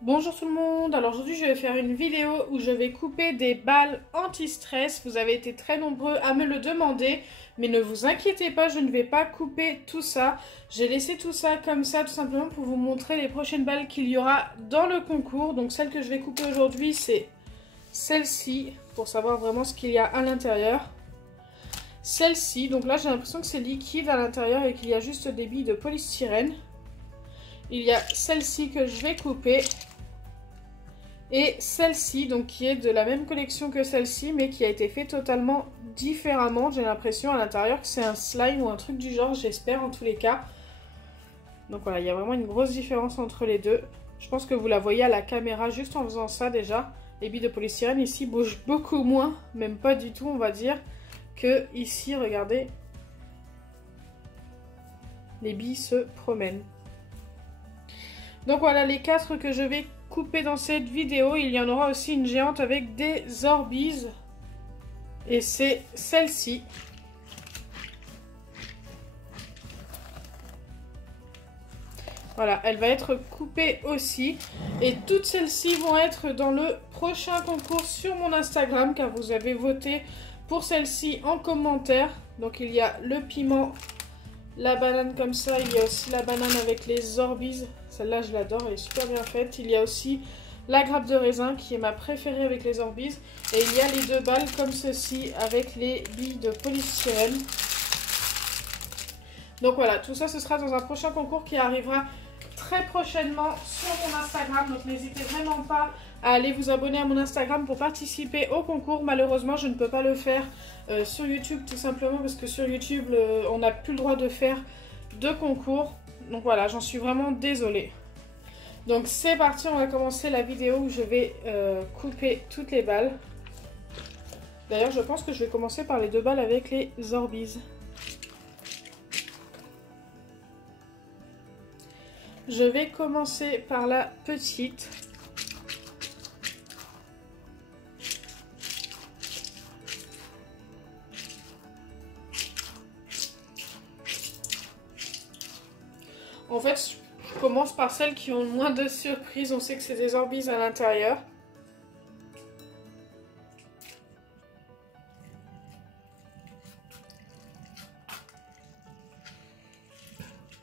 Bonjour tout le monde, alors aujourd'hui je vais faire une vidéo où je vais couper des balles anti-stress. Vous avez été très nombreux à me le demander, mais ne vous inquiétez pas, je ne vais pas couper tout ça. J'ai laissé tout ça comme ça tout simplement pour vous montrer les prochaines balles qu'il y aura dans le concours. Donc celle que je vais couper aujourd'hui c'est celle-ci, pour savoir vraiment ce qu'il y a à l'intérieur. Celle-ci, donc là j'ai l'impression que c'est liquide à l'intérieur et qu'il y a juste des billes de polystyrène. Il y a celle-ci que je vais couper. Et celle-ci, donc qui est de la même collection que celle-ci, mais qui a été fait totalement différemment. J'ai l'impression à l'intérieur que c'est un slime ou un truc du genre, j'espère en tous les cas. Donc voilà, il y a vraiment une grosse différence entre les deux. Je pense que vous la voyez à la caméra juste en faisant ça déjà. Les billes de polystyrène ici bougent beaucoup moins, même pas du tout on va dire, que ici, regardez. Les billes se promènent. Donc voilà les 4 que je vais couper dans cette vidéo. Il y en aura aussi une géante avec des Orbeez. Et c'est celle-ci. Voilà, elle va être coupée aussi. Et toutes celles-ci vont être dans le prochain concours sur mon Instagram, car vous avez voté pour celle-ci en commentaire. Donc il y a le piment, la banane comme ça, il y a aussi la banane avec les Orbeez. Celle-là, je l'adore, elle est super bien faite. Il y a aussi la grappe de raisin qui est ma préférée avec les Orbeez. Et il y a les 2 balles comme ceci avec les billes de polystyrène. Donc voilà, tout ça, ce sera dans un prochain concours qui arrivera très prochainement sur mon Instagram. Donc n'hésitez vraiment pas à aller vous abonner à mon Instagram pour participer au concours. Malheureusement, je ne peux pas le faire sur YouTube tout simplement parce que sur YouTube, on n'a plus le droit de faire de concours. Donc voilà, j'en suis vraiment désolée. Donc c'est parti, on va commencer la vidéo où je vais couper toutes les balles. D'ailleurs, je pense que je vais commencer par les 2 balles avec les Orbeez. Je vais commencer par la petite. En fait, je commence par celles qui ont le moins de surprises. On sait que c'est des Orbeez à l'intérieur.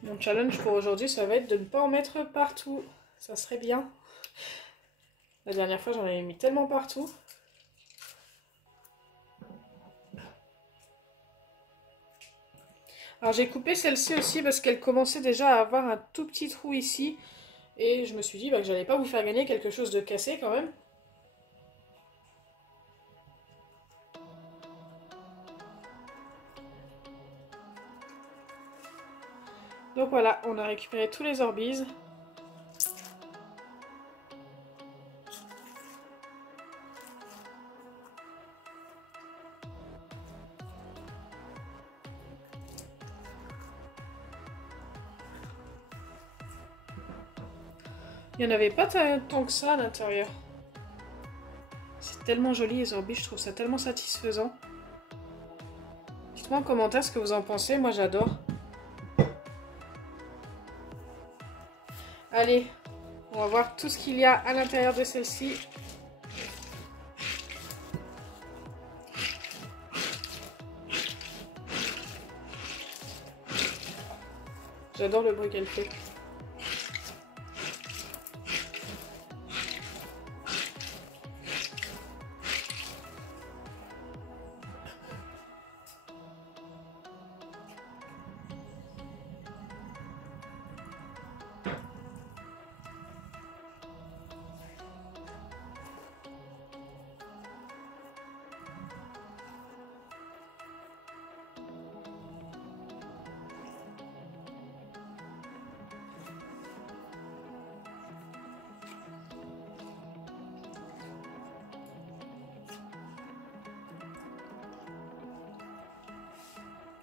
Mon challenge pour aujourd'hui, ça va être de ne pas en mettre partout. Ça serait bien. La dernière fois, j'en avais mis tellement partout. Alors j'ai coupé celle-ci aussi parce qu'elle commençait déjà à avoir un tout petit trou ici. Et je me suis dit que j'allais pas vous faire gagner quelque chose de cassé quand même. Donc voilà, on a récupéré tous les Orbeez. Il n'y en avait pas tant que ça à l'intérieur. C'est tellement joli les Orbeez, je trouve ça tellement satisfaisant. Dites-moi en commentaire ce que vous en pensez, moi j'adore. Allez, on va voir tout ce qu'il y a à l'intérieur de celle-ci. J'adore le bruit qu'elle fait.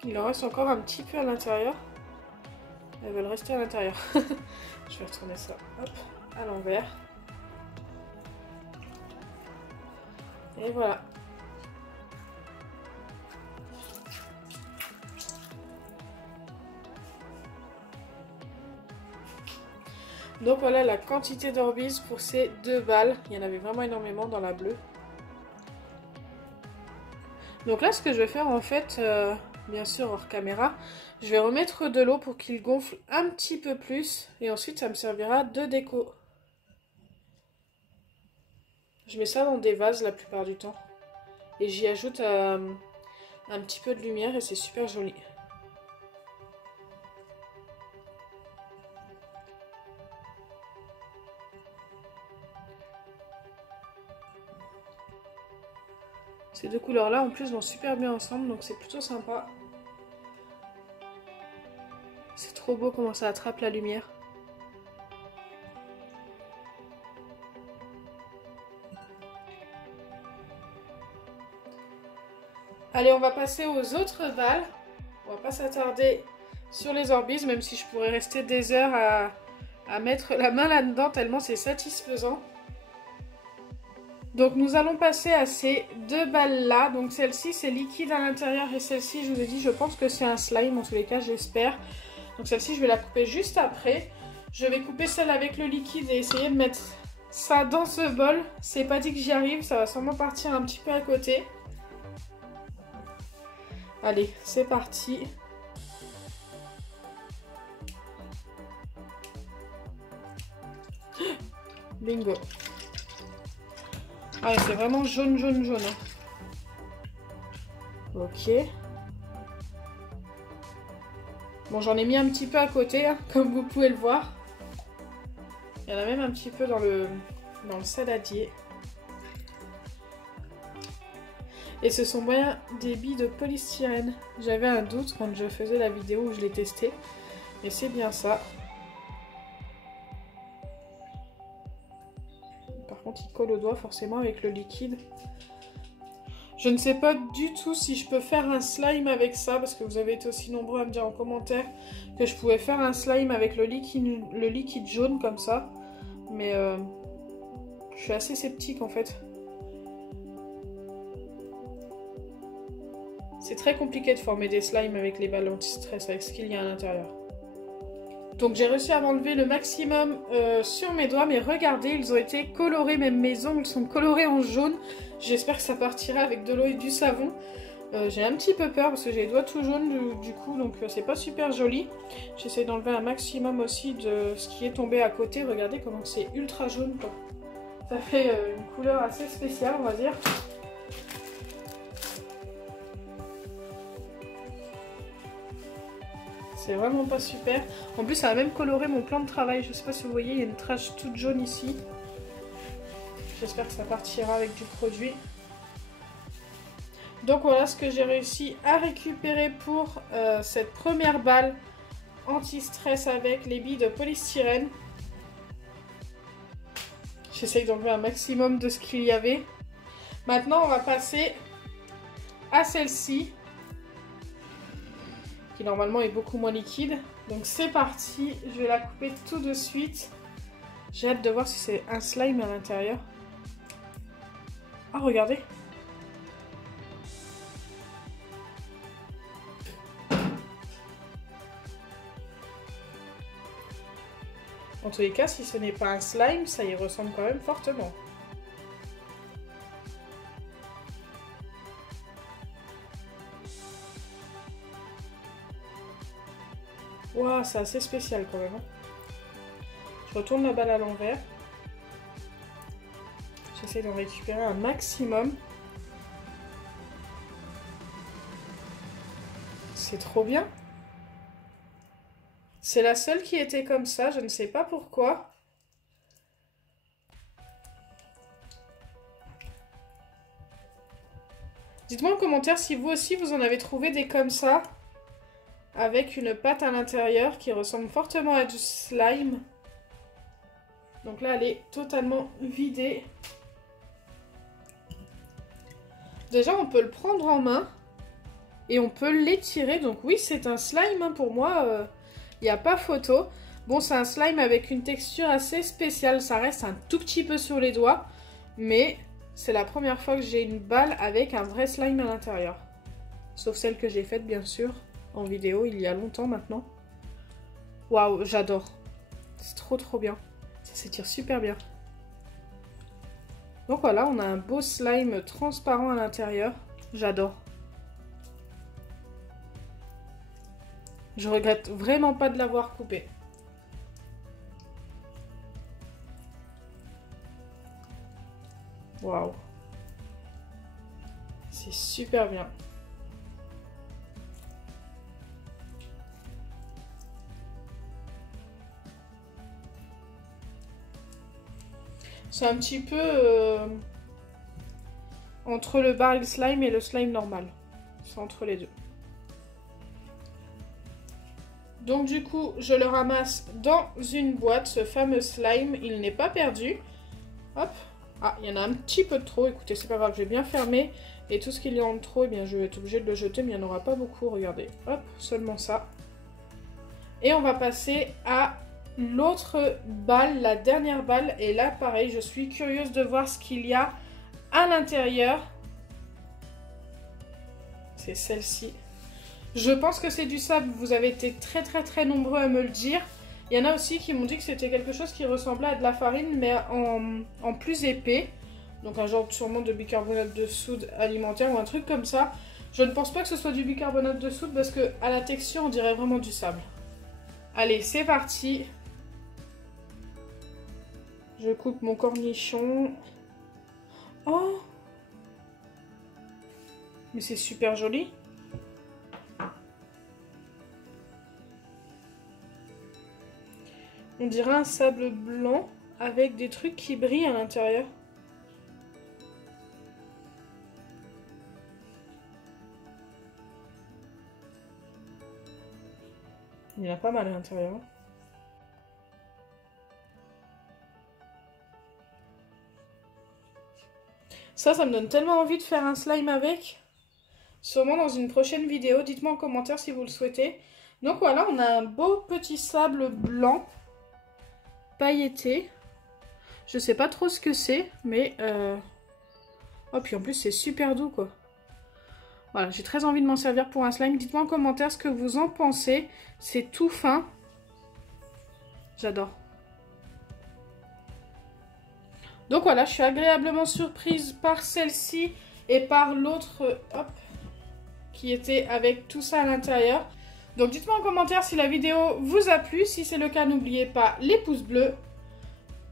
Il en reste encore un petit peu à l'intérieur. Elles veulent rester à l'intérieur. Je vais retourner ça, hop, à l'envers. Et voilà. Donc voilà la quantité d'Orbeez pour ces 2 balles. Il y en avait vraiment énormément dans la bleue. Donc là, ce que je vais faire en fait, bien sûr hors caméra, je vais remettre de l'eau pour qu'il gonfle un petit peu plus. Et ensuite, ça me servira de déco. Je mets ça dans des vases la plupart du temps. Et j'y ajoute un petit peu de lumière et c'est super joli. Ces 2 couleurs là en plus vont super bien ensemble, donc c'est plutôt sympa. C'est trop beau comment ça attrape la lumière. Allez, on va passer aux autres balles. On va pas s'attarder sur les Orbeez, même si je pourrais rester des heures à mettre la main là-dedans tellement c'est satisfaisant. Donc nous allons passer à ces 2 balles là. Donc celle-ci c'est liquide à l'intérieur et celle-ci je vous ai dit je pense que c'est un slime, en tous les cas j'espère. Donc celle-ci je vais la couper juste après. Je vais couper celle avec le liquide et essayer de mettre ça dans ce bol. C'est pas dit que j'y arrive, ça va sûrement partir un petit peu à côté. Allez, c'est parti. Bingo. Ah ouais, c'est vraiment jaune, jaune, jaune. Ok. Bon, j'en ai mis un petit peu à côté, hein, comme vous pouvez le voir. Il y en a même un petit peu dans le saladier. Et ce sont bien des billes de polystyrène. J'avais un doute quand je faisais la vidéo où je l'ai testé. Et c'est bien ça. Par contre, il colle au doigt forcément avec le liquide. Je ne sais pas du tout si je peux faire un slime avec ça, parce que vous avez été aussi nombreux à me dire en commentaire que je pouvais faire un slime avec le liquide jaune comme ça. Mais je suis assez sceptique en fait. C'est très compliqué de former des slimes avec les balles anti-stress, avec ce qu'il y a à l'intérieur. Donc j'ai réussi à m'enlever le maximum sur mes doigts, mais regardez, ils ont été colorés, même mes ongles sont colorés en jaune. J'espère que ça partira avec de l'eau et du savon. J'ai un petit peu peur parce que j'ai les doigts tout jaunes du coup, donc c'est pas super joli. J'essaie d'enlever un maximum aussi de ce qui est tombé à côté. Regardez comment c'est ultra jaune, quoi. Ça fait une couleur assez spéciale, on va dire. C'est vraiment pas super. En plus, ça a même coloré mon plan de travail. Je sais pas si vous voyez, il y a une tache toute jaune ici. J'espère que ça partira avec du produit. Donc voilà ce que j'ai réussi à récupérer pour cette première balle anti-stress avec les billes de polystyrène. J'essaye d'enlever un maximum de ce qu'il y avait. Maintenant, on va passer à celle-ci, qui normalement est beaucoup moins liquide. Donc c'est parti, je vais la couper tout de suite. J'ai hâte de voir si c'est un slime à l'intérieur. Ah, regardez! En tous les cas, si ce n'est pas un slime, ça y ressemble quand même fortement. Waouh, c'est assez spécial quand même. Je retourne la balle à l'envers. J'essaie d'en récupérer un maximum. C'est trop bien. C'est la seule qui était comme ça, je ne sais pas pourquoi. Dites-moi en commentaire si vous aussi vous en avez trouvé des comme ça, avec une pâte à l'intérieur qui ressemble fortement à du slime. Donc là, elle est totalement vidée. Déjà, on peut le prendre en main et on peut l'étirer. Donc oui, c'est un slime, hein, pour moi. Il n'y a pas photo. Bon, c'est un slime avec une texture assez spéciale. Ça reste un tout petit peu sur les doigts. Mais c'est la première fois que j'ai une balle avec un vrai slime à l'intérieur. Sauf celle que j'ai faite, bien sûr, en vidéo, il y a longtemps maintenant. Waouh, j'adore. C'est trop trop bien. Ça s'étire super bien. Donc voilà, on a un beau slime transparent à l'intérieur. J'adore. Je regrette vraiment pas de l'avoir coupé. Waouh. C'est super bien. C'est un petit peu entre le barrel slime et le slime normal. C'est entre les deux. Donc du coup, je le ramasse dans une boîte, ce fameux slime. Il n'est pas perdu. Hop. Ah, il y en a un petit peu de trop. Écoutez, c'est pas grave, je vais bien fermer. Et tout ce qu'il y a en trop, eh bien, je vais être obligée de le jeter, mais il n'y en aura pas beaucoup. Regardez. Hop, seulement ça. Et on va passer à l'autre balle, la dernière balle. Et là, pareil, je suis curieuse de voir ce qu'il y a à l'intérieur. C'est celle-ci. Je pense que c'est du sable. Vous avez été très nombreux à me le dire. Il y en a aussi qui m'ont dit que c'était quelque chose qui ressemblait à de la farine, mais en plus épais. Donc un genre sûrement de bicarbonate de soude alimentaire ou un truc comme ça. Je ne pense pas que ce soit du bicarbonate de soude parce que à la texture, on dirait vraiment du sable. Allez, c'est parti. Je coupe mon cornichon. Oh! Mais c'est super joli. On dirait un sable blanc avec des trucs qui brillent à l'intérieur. Il y en a pas mal à l'intérieur. Ça me donne tellement envie de faire un slime avec. Sûrement dans une prochaine vidéo. Dites-moi en commentaire si vous le souhaitez. Donc voilà, on a un beau petit sable blanc pailleté. Je sais pas trop ce que c'est, mais... Oh, puis en plus, c'est super doux, quoi. Voilà, j'ai très envie de m'en servir pour un slime. Dites-moi en commentaire ce que vous en pensez. C'est tout fin. J'adore. Donc voilà, je suis agréablement surprise par celle-ci et par l'autre, hop, qui était avec tout ça à l'intérieur. Donc dites-moi en commentaire si la vidéo vous a plu. Si c'est le cas, n'oubliez pas les pouces bleus,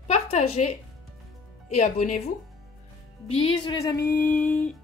partagez et abonnez-vous. Bisous les amis!